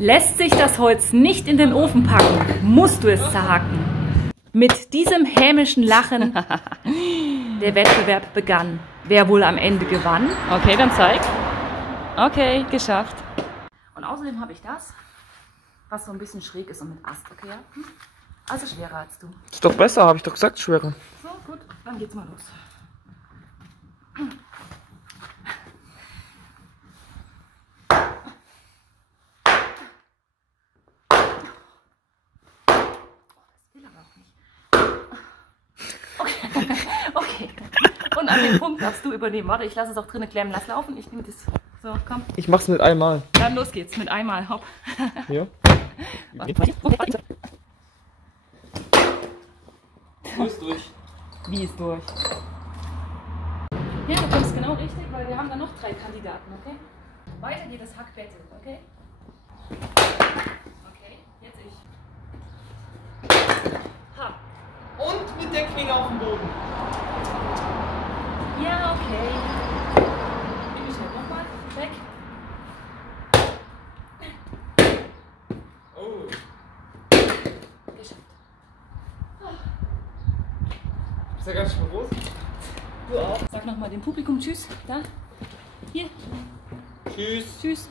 Lässt sich das Holz nicht in den Ofen packen, musst du es zerhacken. Mit diesem hämischen Lachen der Wettbewerb begann. Wer wohl am Ende gewann? Okay, dann zeig. Okay, geschafft. Und außerdem habe ich das, was so ein bisschen schräg ist und mit Ast, okay? Also schwerer als du. Ist doch besser, habe ich doch gesagt, schwerer. So, gut, dann geht's mal los. Okay. Und an dem Punkt darfst du übernehmen. Warte, ich lasse es auch drinnen klemmen. Lass laufen. Ich nehme das. So, komm. Ich mach's mit einmal. Dann los geht's. Mit einmal. Hopp. Ja. So ist durch. Wie ist durch? Ja, du kommst genau richtig, weil wir haben da noch 3 Kandidaten, okay? Weiter geht das Hackbattle, okay? Okay, jetzt ich. Ha. Und mit der Klinge auf dem Boden. Ja, okay. Nimm mich halt nochmal. Weg. Oh. Geschafft. Ist ja ganz schön groß. Du auch. Sag nochmal dem Publikum Tschüss. Da. Hier. Tschüss. Tschüss.